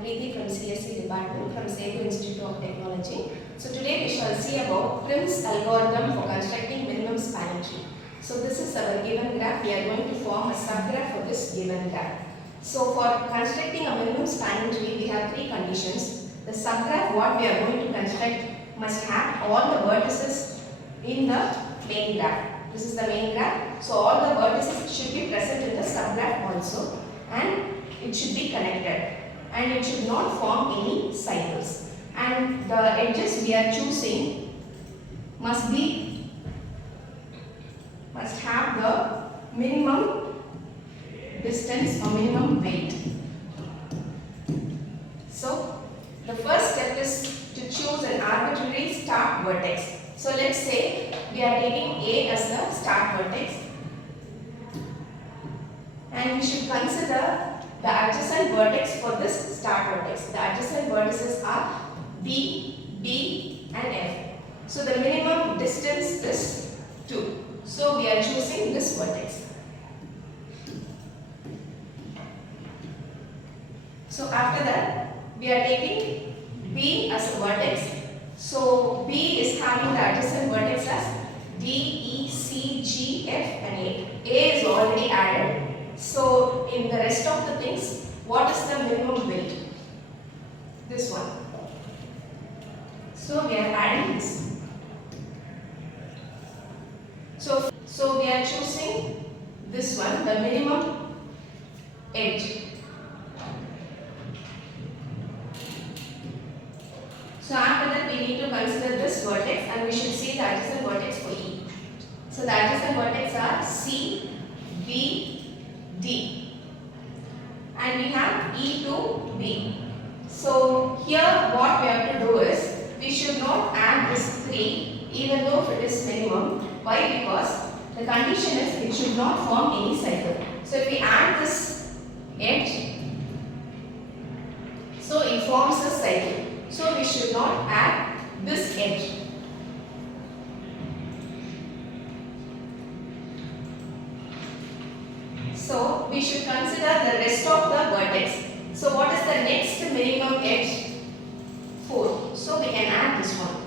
Preethi from CSC department from Sethu Institute of Technology. So today we shall see about Prim's algorithm for constructing minimum spanning tree. So this is our given graph. We are going to form a subgraph for this given graph. So for constructing a minimum spanning tree, we have three conditions. The subgraph what we are going to construct must have all the vertices in the main graph. This is the main graph. So all the vertices should be present in the subgraph also, and it should be connected, and it should not form any cycles. And the edges we are choosing must have the minimum distance or minimum weight. So the first step is to choose an arbitrary start vertex. So let's say we are taking A as the start vertex, and we should consider the adjacent vertex for this start vertex. The adjacent vertices are B, B and F. So the minimum distance is 2. So we are choosing this vertex. So after that we are taking B as a vertex. So B is having the adjacent vertex as D, E, C, G, F and A. A is already added. So in the rest of the things, what is the minimum weight? This one. So we are adding this. So we are choosing this one, the minimum edge. So after that we need to consider this vertex, and we should see the adjacent vertex for E. So the adjacent vertex are C, B, D, and we have E to B. So here what we have to do is, we should not add this 3 even though if it is minimum. Why? Because the condition is it should not form any cycle. So if we add this edge, so it forms a cycle. So we should not add this edge. So we should consider the rest of the vertex. So what is the next minimum edge? 4. So we can add this one.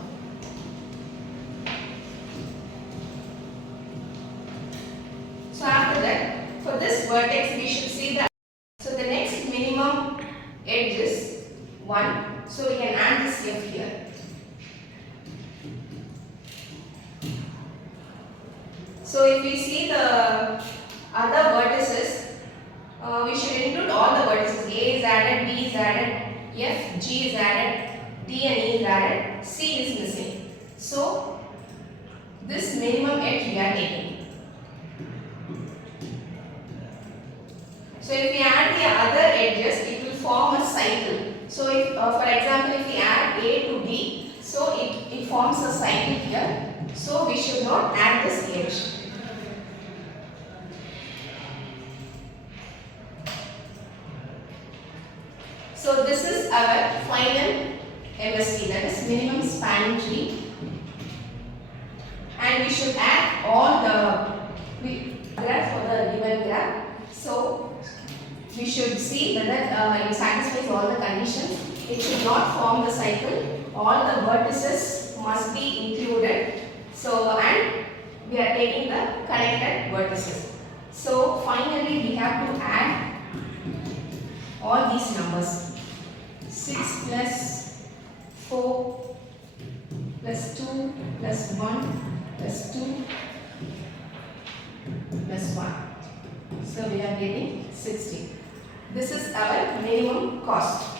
So after that, for this vertex we should see that. So the next minimum edge is 1. So we can add this F here. So if we see the other vertices, we should include all the vertices. A is added, B is added, F, G is added, D and E is added, C is missing. So this minimum edge we are taking. So if we add the other edges, it will form a cycle. So if for example if we add A to B, so it forms a cycle here. So we should not add this edge. So this is our final MST, that is minimum spanning tree, and we should add all the graph for the given graph. So we should see whether it satisfies all the conditions. It should not form the cycle. All the vertices must be included. So and we are taking the connected vertices. So finally we have to add all these numbers. 6 plus 4 plus 2 plus 1 plus 2 plus 1. So we are getting 60. This is our minimum cost.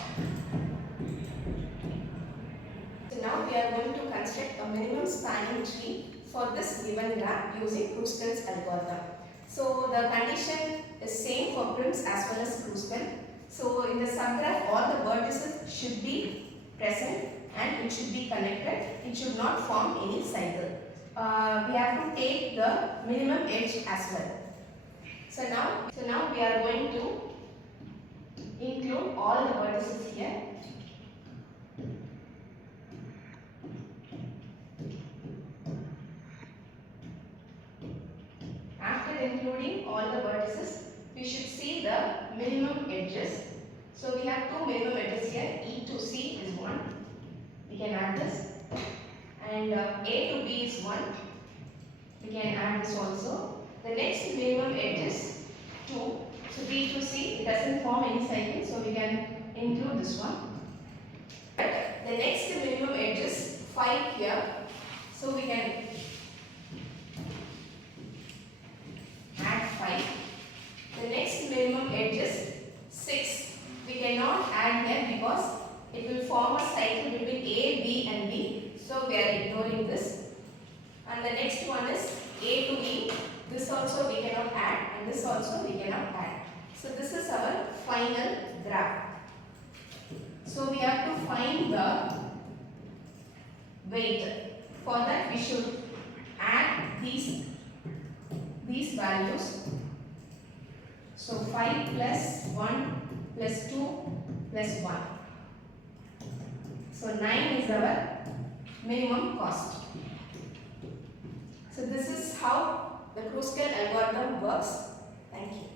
So now we are going to construct a minimum spanning tree for this given graph using Kruskal's algorithm. So the condition is same for Prim's as well as Kruskal. So in the subgraph all the vertices should be present and it should be connected. It should not form any cycle. We have to take the minimum edge as well. So now we are going to include all the vertices here. After including all the vertices, we should see the minimum edges. So we have two minimum edges can add this. And A to B is 1. We can add this also. The next minimum edge is 2. So B to C, it doesn't form any cycle, so we can include this one. The next minimum edge is 5 here. So we can add 5. The next minimum edge is 6. We cannot add here because it will form a cycle between A, B and B. So we are ignoring this. And the next one is A to E. This also we cannot add and this also we cannot add. So this is our final graph. So we have to find the weight. For that we should add these values. So 5 plus 1 plus 2 plus 1. So 9 is our minimum cost. So this is how the kruskal algorithm works. Thank you.